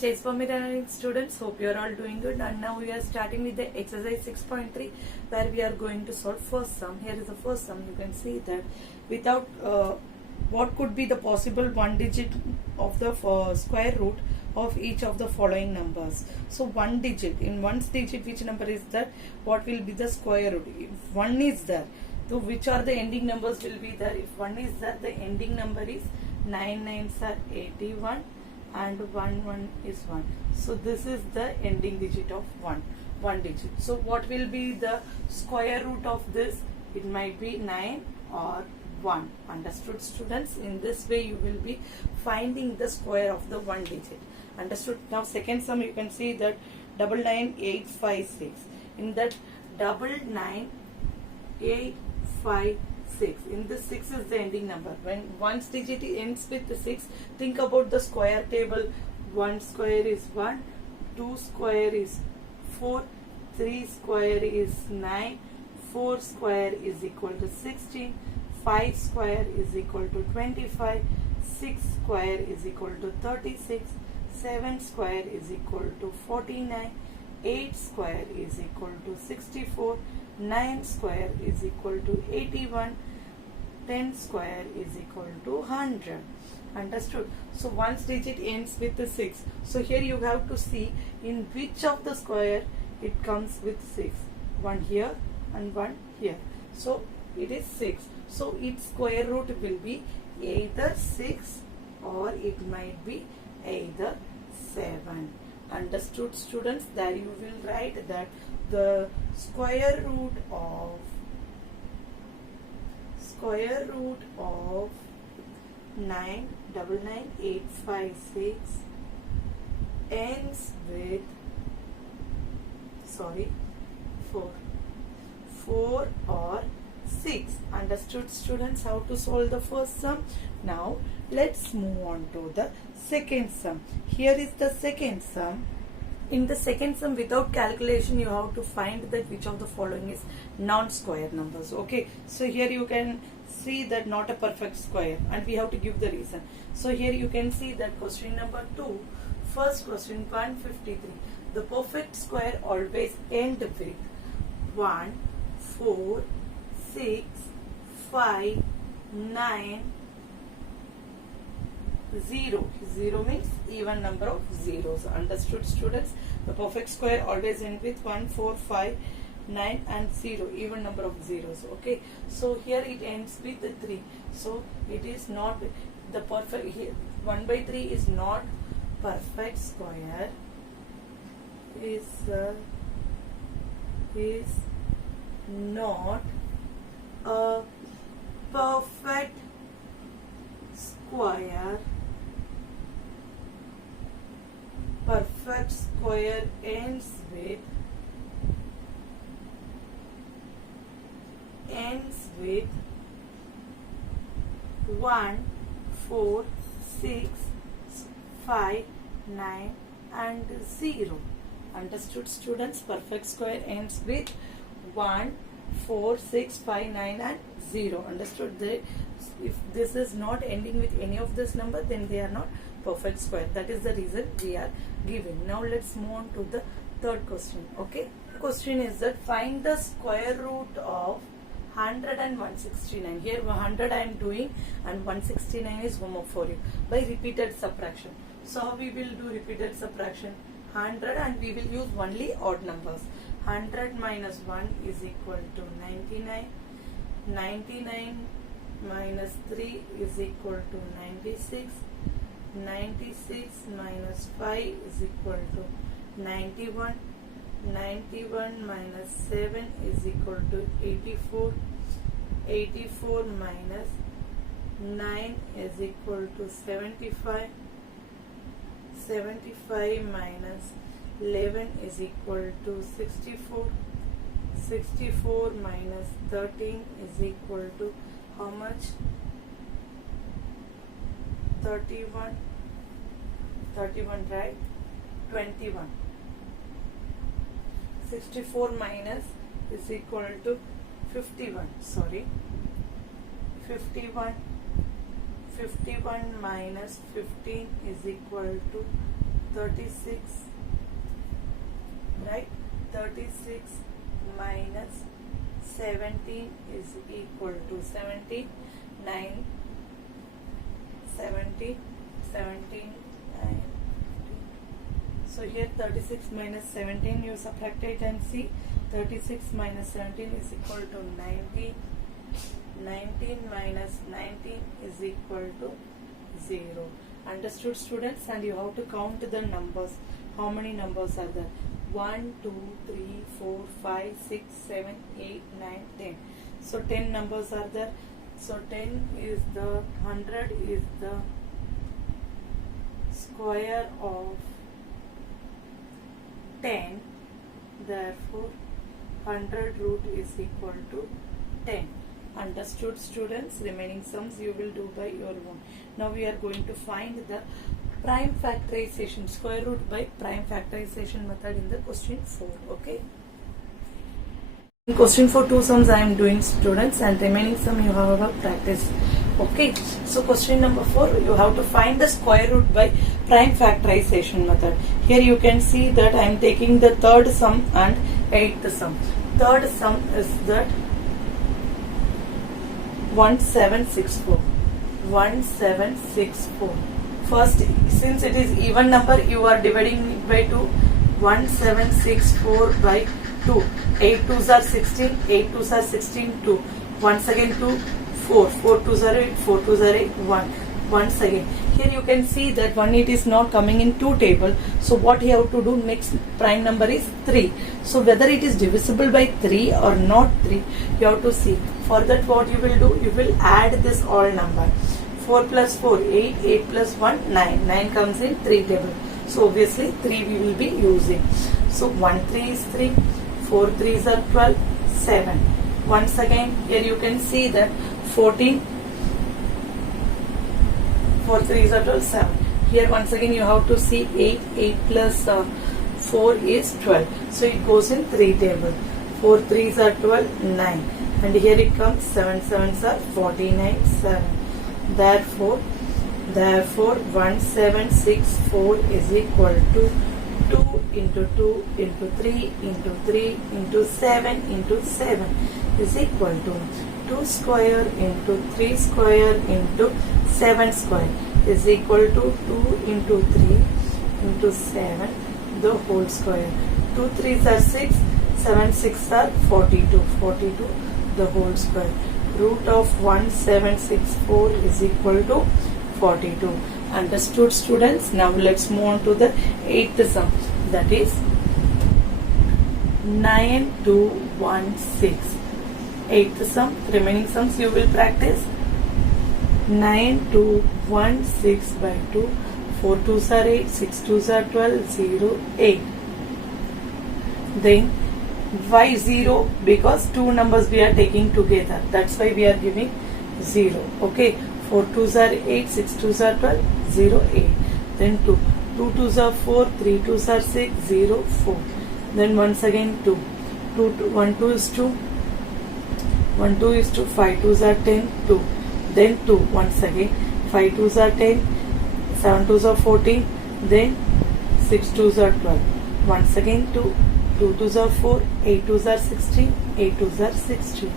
Jai Swaminarayan students, hope you are all doing good, and now we are starting with the exercise 6.3 where we are going to solve first sum. Here is the first sum. You can see that without what could be the possible one digit of the square root of each of the following numbers. So one digit, in one digit which number is that, what will be the square root? If 1 is there, so which are the ending numbers will be there? If 1 is there, the ending number is 9 9s are 81 and 1 1 is 1. So this is the ending digit of one digit. So what will be the square root of this? It might be 9 or 1. Understood, students? In this way you will be finding the square of the one digit. Understood? Now second sum, you can see that 99856. In that 99856, in this 6 is the ending number. When one digit ends with the 6, think about the square table. 1 square is 1, 2 square is 4, 3 square is 9, 4 square is equal to 16, 5 square is equal to 25, 6 square is equal to 36, 7 square is equal to 49, 8 square is equal to 64, 9 square is equal to 81, 10 square is equal to 100. Understood? So one digit ends with the 6. So here you have to see in which of the square it comes with 6. One here and one here. So it is 6. So its square root will be either 6 or it might be either 7. Understood, students? There you will write that the square root of 99856 ends with 4 or 6. Understood, students, how to solve the first sum? Now let's move on to the second sum. Here is the second sum. In the second sum, without calculation, you have to find that which of the following is non-square numbers. Okay, so here you can see that not a perfect square, and we have to give the reason. So here you can see that question number 2, first question 153. The perfect square always end with 1, 4, 6, 5, 9, 0. 0 means even number of zeros. Understood, students? The perfect square always ends with 1, 4, 5, 9 and 0, even number of zeros. Okay, so here it ends with 3. So it is not the perfect. Here 1 by 3 is not perfect square. Is not a perfect square. Perfect square ends with 1, 4, 6, 5, 9 and 0. Understood, students? Perfect square ends with 1, 4, 6, 5, 9 and 0. Understood? If this is not ending with any of this number, then they are not perfect square. That is the reason we are giving. Now let's move on to the third question. Okay, the question is that find the square root of 100 and 169. Here 100 I am doing and 169 is homework for you by repeated subtraction. So how we will do repeated subtraction? 100, and we will use only odd numbers. 100 minus 1 is equal to 99. 99 minus 3 is equal to 96. 96 minus 5 is equal to 91. 91 minus 7 is equal to 84. 84 minus 9 is equal to 75. 75 minus 11 is equal to 64. 64 minus 13 is equal to how much? 31. 31, right? 21. 64 minus is equal to 51. Sorry. 51. 51 minus 15 is equal to 36, right? 36 minus 17 is equal to 17, 9, 17, 17, 9. So here 36 minus 17, you subtract it and see 36 minus 17 is equal to 19. 19 minus 19 is equal to 0. Understood, students? And you have to count the numbers. How many numbers are there? 1, 2, 3, 4, 5, 6, 7, 8, 9, 10. So 10 numbers are there. So 10 is the 100 is the square of 10. Therefore 100 root is equal to 10. Understood, students? Remaining sums you will do by your own. Now we are going to find the prime factorization, square root by prime factorization method in the question 4. Okay. In question 4, 2 sums I am doing, students, and remaining sum you have a practice. Okay. So question number 4, you have to find the square root by prime factorization method. Here you can see that I am taking the third sum and eighth sum. Third sum is that 1764. 1764. First, since it is even number, you are dividing it by 2. 1764 by 2. 8 2s are 16. 8 2s are 16. 2. Once again 2. 4. 4 2s are 8. 4 2s are 8. 1. Once again. Here you can see that 1 it is not coming in 2 table. So what you have to do, next prime number is 3. So whether it is divisible by 3 or not 3, you have to see. For that what you will do, you will add this all number. 4 plus 4, 8, 8 plus 1, 9. 9 comes in 3 table. So obviously 3 we will be using. So 1 3 is 3, 4 3s are 12, 7. Once again, here you can see that 14, 4 3s are 12, 7. Here once again you have to see 8, 8 plus 4 is 12. So it goes in 3 table. 4 3s are 12, 9. And here it comes 7 7s are 49, 7. Therefore 1764 is equal to 2 into 2 into 3 into 3 into 7 into 7 is equal to 2 square into 3 square into 7 square is equal to 2 into 3 into 7 the whole square. 2 3s are 6, 7 6 are 42, 42 the whole square. Root of 1764 is equal to 42. Understood, students? Now let's move on to the eighth sum, that is 9216. Eighth sum, remaining sums you will practice. 9216 by 2, 4 2s are 8, 6 2s are 12, 0, 8. Then why 0? Because two numbers we are taking together. That's why we are giving 0. Okay. 4 2s are 8, 6 2s are 12, 0, 8. Then 2. 2 2s are 4, 3 2s are 6, 0, 4. Then once again 2. 1 2 is 2. 1 2 is 2. 5 2s are 10, 2. Then 2. Once again 5 2s are 10. 7 2s are 14. Then 6 2s are 12. Once again 2. 2 2s are 4, 8 2s are 16, 8 2s are 16.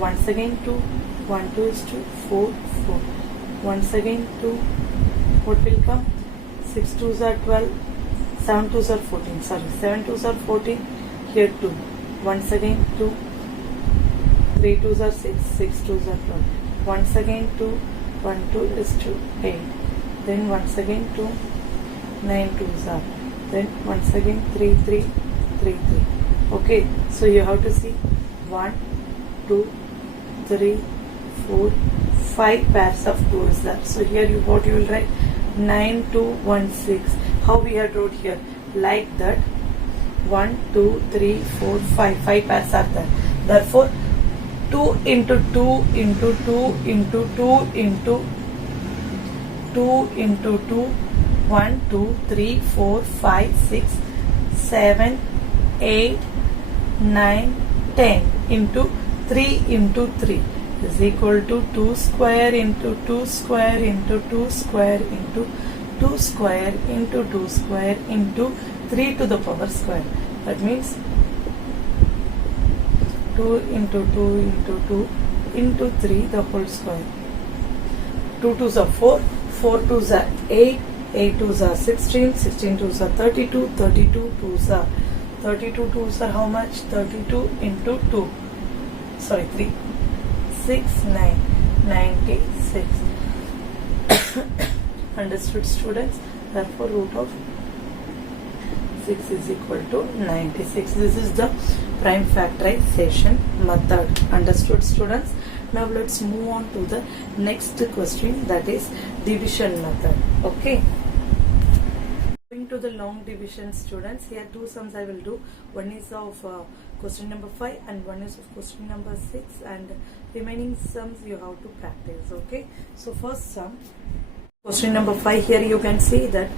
Once again 2, 1 2 is 2, 4, 4. Once again 2, what will come? 6 2s are 12, 7 2s are 14, sorry, 7 2s are 14, here 2. Once again 2, 3 2s are 6, 6 2s are 12. Once again 2, 1 2 is 2, 8. Then once again 2, 9 2s are. Then once again 3 3. 3 3. Okay, so you have to see 1 2 3 4 5 pairs of 2 is there. So here you what you will write 9216. How we had wrote here? Like that 1 2 3 4 5 pairs are there. Therefore 2 into 2 into 2 into 2 into 2 into 2 1 2 3 4 5 6 7 8 9 10 into 3 into 3 is equal to 2 square into 2 square into 2 square into 2 square into 2 square into 3 to the power square. That means 2 into 2 into 2 into 3 the whole square. 2 2s are 4, 4 2s are 8, 8 2s are 16, 16 2s are 32, 32 2s are 32 2s are how much? 32 into 2. Sorry, 3. 6, 9, 96. Understood, students? Therefore, root of 6 is equal to 96. This is the prime factorization method. Understood, students? Now let's move on to the next question, that is division method. Okay. Going to the long division, students, here two sums I will do. One is of question number 5 and one is of question number 6, and remaining sums you have to practice. Okay. So first sum, question number 5, here you can see that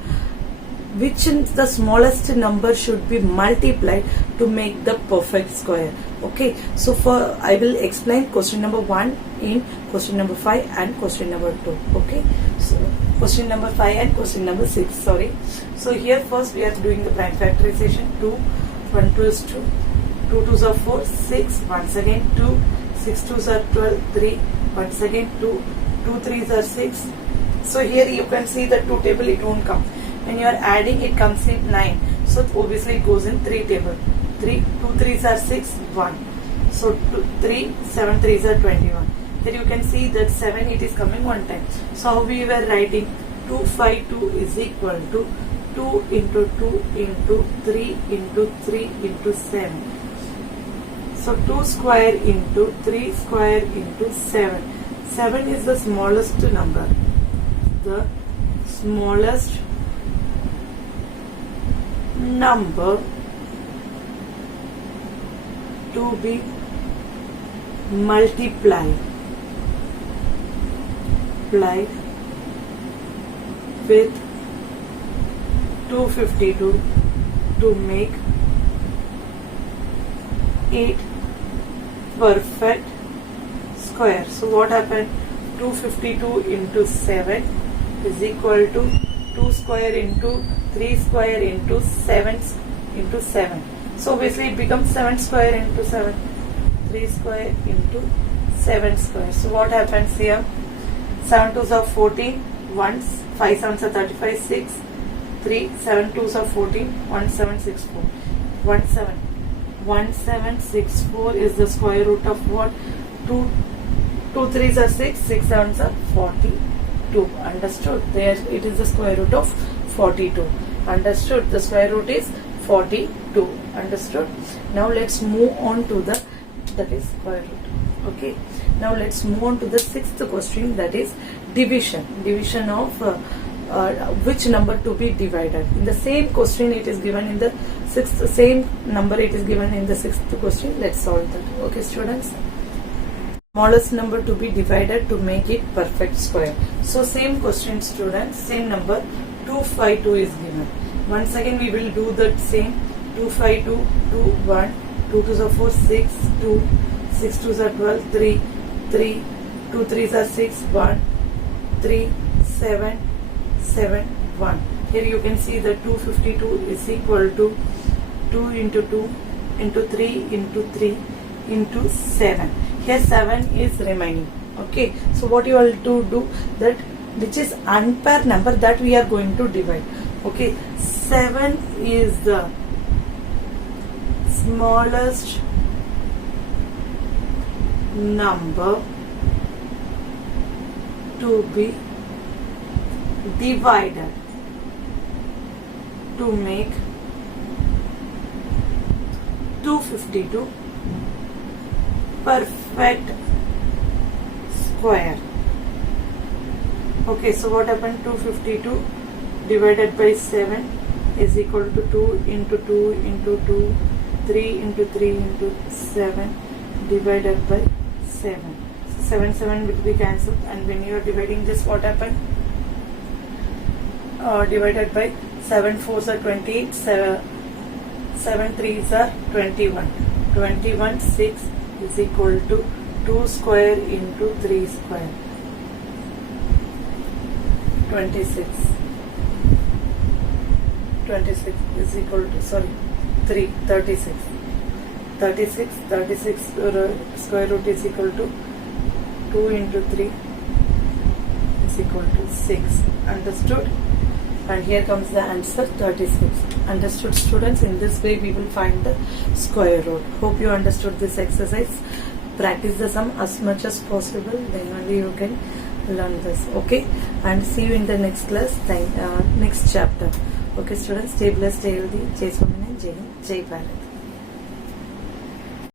which is the smallest number should be multiplied to make the perfect square. Okay, so for I will explain question number 1 in question number 5 and question number 2. Okay, so question number 5 and question number 6, sorry. So here first we are doing the prime factorization. 2, 1 2 is 2, 2 2s are 4, 6, once again 2, 6 2s are 12, 3, once again 2, 2 3s are 6. So here you can see the 2 table, it won't come. When you are adding, it comes in 9. So obviously it goes in 3 table. 3, 2 3s are 6, 1. So 3, 7 3s are 21. Here you can see that 7, it is coming one time. So how we were writing 2 5 2 is equal to 2 into 2 into 3 into 3 into 7. So 2 square into 3 square into 7. 7 is the smallest number. The smallest number to be multiplied with 252 to make it perfect square. So what happened? 252 into 7 is equal to 2 square into 3 square into 7 into 7. So obviously it becomes 7 square into 7. 3 square into 7 square. So what happens here? 7 2s are 14, 1, 5 7s are 35, 6, 3, 7 2s are 14, 1 7 6 4. 1 7. 1 7 6 4 is the square root of what? 2 3s are 6, 6 7s are 42. Understood? There it is the square root of 42. Understood? The square root is 42. Understood? Now let's move on to the, that is square root. Okay. Now let's move on to the 6th question, that is division. Division of which number to be divided. In the same question it is given in the 6th, same number it is given in the 6th question. Let's solve that. Okay, students. Smallest number to be divided to make it perfect square. So same question, students, same number 252 is given. Once again we will do that same. 252, 2 1, 2 2s are 4, 6, 2, 6 2s are 12, 3, 3, 2 3s are 6, 1, 3, 7, 7, 1. Here you can see that 252 is equal to 2 into 2 into 3 into 3 into 7. Here 7 is remaining. Okay, so what you have to do, that which is unpaired number, that we are going to divide. Okay, 7 is the smallest number to be divided to make 252 perfect square. Okay, so what happened? 252 divided by 7 is equal to 2 into 2 into 2, 3 into 3 into 7 divided by 7. So 7 7 will be cancelled, and when you are dividing this, what happened? Divided by 7 4s are 28, 7 3s are 21. 21 6 is equal to 2 square into 3 square. 26. 26 is equal to, sorry, 3, 36. 36 square root is equal to 2 into 3 is equal to 6. Understood? And here comes the answer, 36. Understood, students? In this way we will find the square root. Hope you understood this exercise. Practice the sum as much as possible, then only you can learn this. Okay, and see you in the next class, next chapter. Okay, students, stay blessed, stay healthy. Jai Swaminarayan, Jai Hind, Jai Bharat.